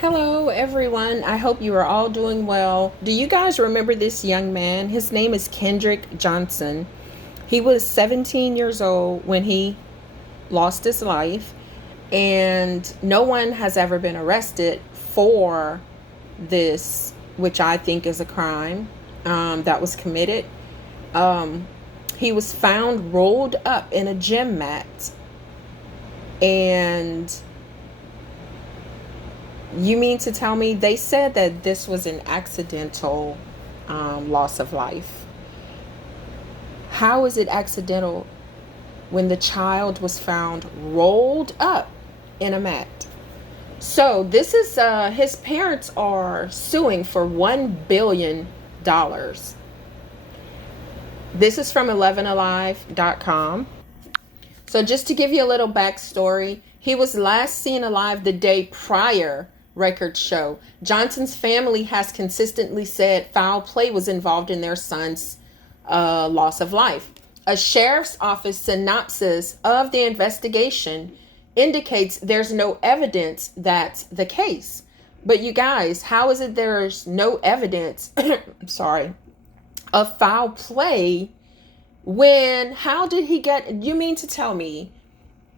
Hello, everyone. I hope you are all doing well. Do you guys remember this young man? His name is Kendrick Johnson. He was 17 years old when he lost his life, and no one has ever been arrested for this, which I think is a crime that was committed. Um, he was found rolled up in a gym mat, and you mean to tell me they said that this was an accidental loss of life? How is it accidental when the child was found rolled up in a mat? So this is his parents are suing for $1 billion. This is from 11alive.com. So just to give you a little backstory, he was last seen alive the day prior, records show. Johnson's family has consistently said foul play was involved in their son's loss of life. A sheriff's office synopsis of the investigation indicates there's no evidence that's the case. But you guys, how is it there's no evidence, sorry, of foul play how did he get, you mean to tell me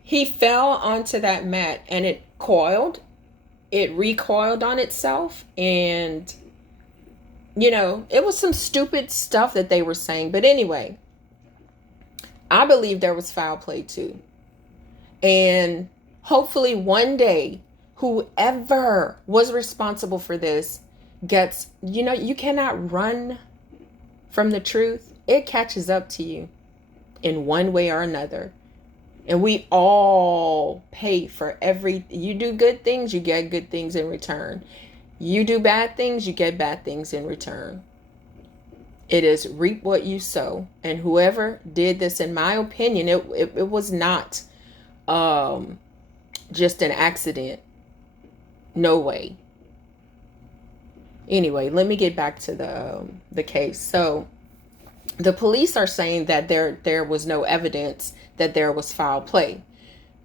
he fell onto that mat and it recoiled on itself, and it was some stupid stuff that they were saying. But anyway, I believe there was foul play too. And hopefully one day, whoever was responsible for this gets, you cannot run from the truth. It catches up to you in one way or another. And we all pay for you do good things, you get good things in return. You do bad things, you get bad things in return. It is reap what you sow. And whoever did this, in my opinion, it was not just an accident. No way. Anyway, let me get back to the case. So the police are saying that there was no evidence that there was foul play.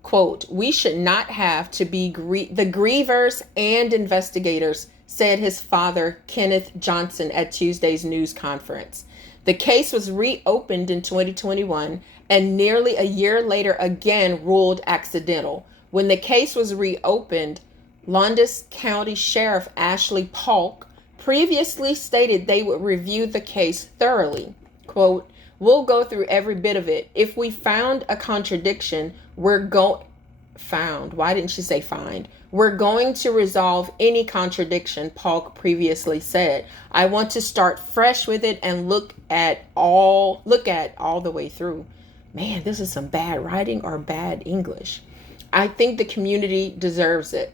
Quote, "We should not have to be the grievers and investigators," said his father, Kenneth Johnson, at Tuesday's news conference. The case was reopened in 2021 and nearly a year later again ruled accidental. When the case was reopened, Lowndes County Sheriff Ashley Polk previously stated they would review the case thoroughly. Quote, "We'll go through every bit of it. If we found a contradiction, Why didn't she say find? We're going to resolve any contradiction," Polk previously said. "I want to start fresh with it and look at all the way through." Man, this is some bad writing or bad English. "I think the community deserves it."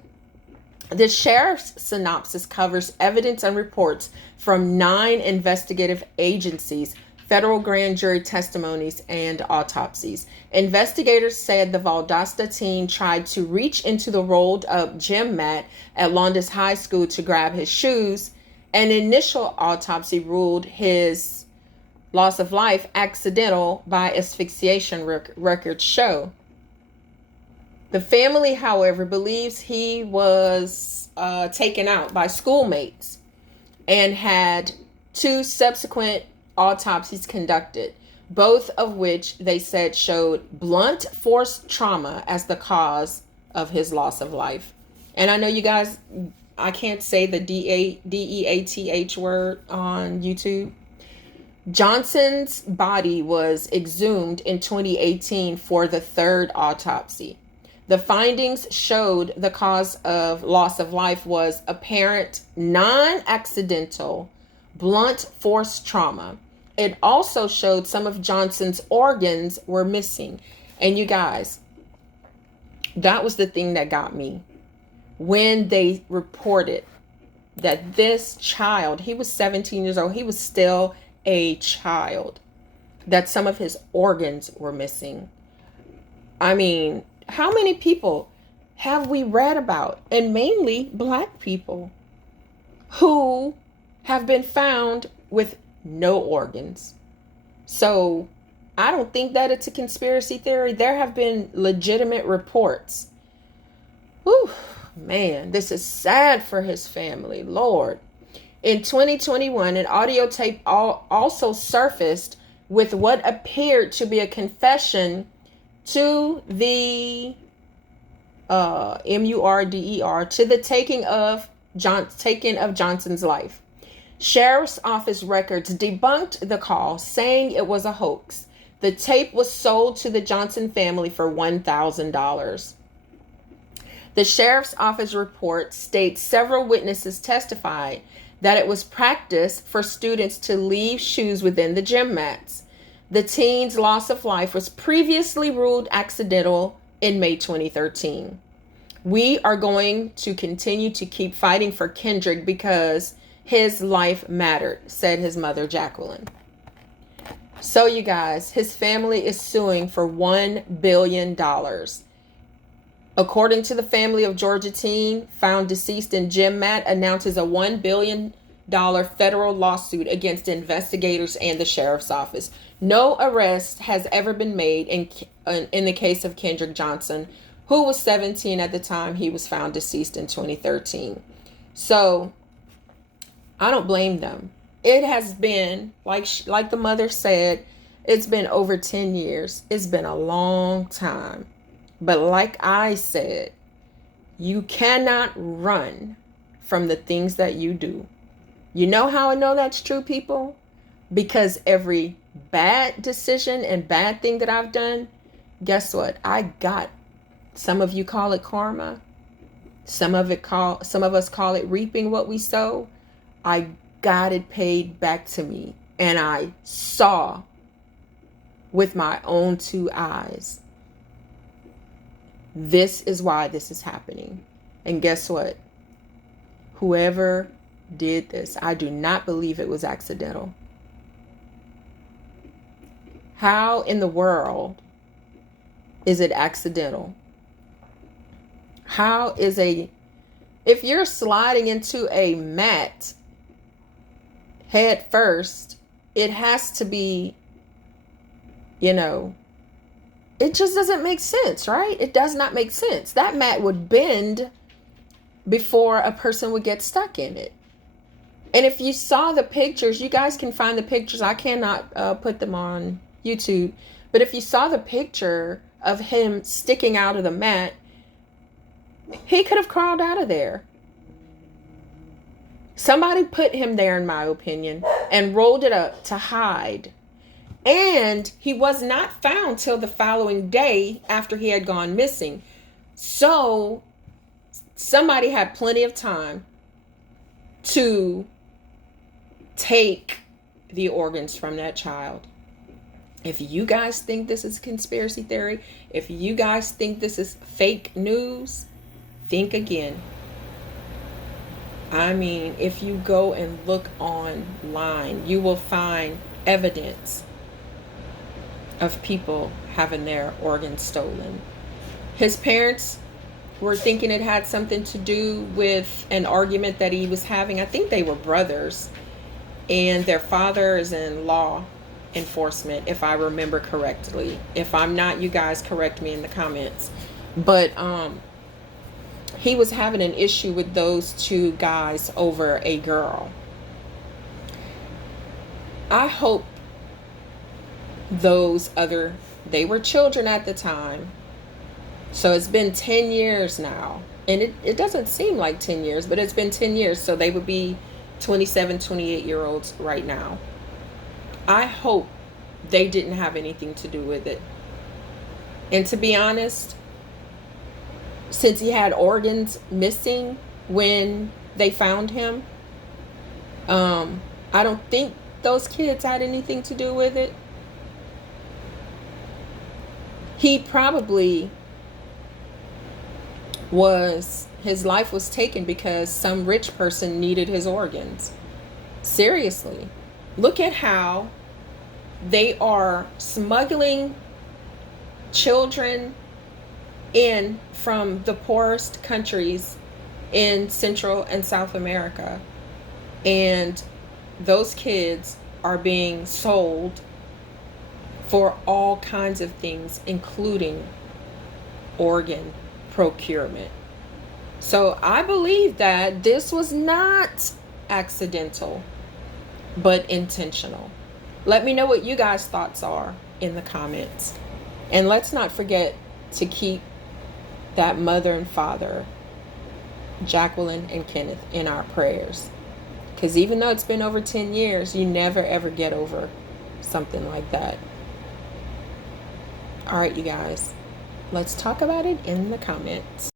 The sheriff's synopsis covers evidence and reports from 9 investigative agencies, federal grand jury testimonies, and autopsies. Investigators said the Valdosta teen tried to reach into the rolled up gym mat at Lowndes High School to grab his shoes. An initial autopsy ruled his loss of life accidental by asphyxiation, records show. The family, however, believes he was taken out by schoolmates and had 2 subsequent autopsies conducted, both of which they said showed blunt force trauma as the cause of his loss of life. And I know you guys, I can't say the DEATH word on YouTube. Johnson's body was exhumed in 2018 for the 3rd autopsy. The findings showed the cause of loss of life was apparent non-accidental blunt force trauma. It also showed some of Johnson's organs were missing. And you guys, that was the thing that got me. When they reported that this child, he was 17 years old, he was still a child, that some of his organs were missing. I mean, how many people have we read about, and mainly Black people, who have been found with no organs? So I don't think that it's a conspiracy theory. There have been legitimate reports. Whew. man, this is sad for his family. Lord. In 2021, an audio tape also surfaced with what appeared to be a confession to the MURDER, to the taking of Johnson's life. Sheriff's Office records debunked the call, saying it was a hoax. The tape was sold to the Johnson family for $1,000. The Sheriff's Office report states several witnesses testified that it was practice for students to leave shoes within the gym mats. The teen's loss of life was previously ruled accidental in May 2013. We are going to continue to keep fighting for Kendrick because his life mattered, said his mother, Jacqueline. So you guys, his family is suing for $1 billion. According to the family of Georgia teen found deceased in gym mat, announces a $1 billion federal lawsuit against investigators and the sheriff's office. No arrest has ever been made in the case of Kendrick Johnson, who was 17 at the time he was found deceased in 2013. So I don't blame them. It has been, like the mother said, it's been over 10 years. It's been a long time. But like I said, you cannot run from the things that you do. You know how I know that's true, people? Because every bad decision and bad thing that I've done, guess what? I got, some of you call it karma. Some of us call it reaping what we sow. I got it paid back to me. And I saw with my own two eyes. This is why this is happening. And guess what? Whoever did this, I do not believe it was accidental. How in the world is it accidental? How is if you're sliding into a mat head first, it has to be, it just doesn't make sense, right? It does not make sense. That mat would bend before a person would get stuck in it. And if you saw the pictures, you guys can find the pictures. I cannot put them on YouTube. But if you saw the picture of him sticking out of the mat, he could have crawled out of there. Somebody put him there, in my opinion, and rolled it up to hide. And he was not found till the following day after he had gone missing. So somebody had plenty of time to take the organs from that child. If you guys think this is conspiracy theory, if you guys think this is fake news, think again. I mean, if you go and look online, you will find evidence of people having their organs stolen. His parents were thinking it had something to do with an argument that he was having. I think they were brothers, and their father is in law enforcement, if I remember correctly. If I'm not, you guys correct me in the comments. But he was having an issue with those two guys over a girl. I hope they were children at the time. So it's been 10 years now. And it doesn't seem like 10 years, but it's been 10 years. So they would be 27, 28-year-olds right now. I hope they didn't have anything to do with it. And to be honest, since he had organs missing when they found him, I don't think those kids had anything to do with it. He probably his life was taken because some rich person needed his organs. Seriously. Look at how they are smuggling children in from the poorest countries in Central and South America. And those kids are being sold for all kinds of things, including organ procurement. So I believe that this was not accidental, but intentional. Let me know what you guys' thoughts are in the comments. And let's not forget to keep that mother and father, Jacqueline and Kenneth, in our prayers. Because even though it's been over 10 years, you never ever get over something like that. All right, you guys, let's talk about it in the comments.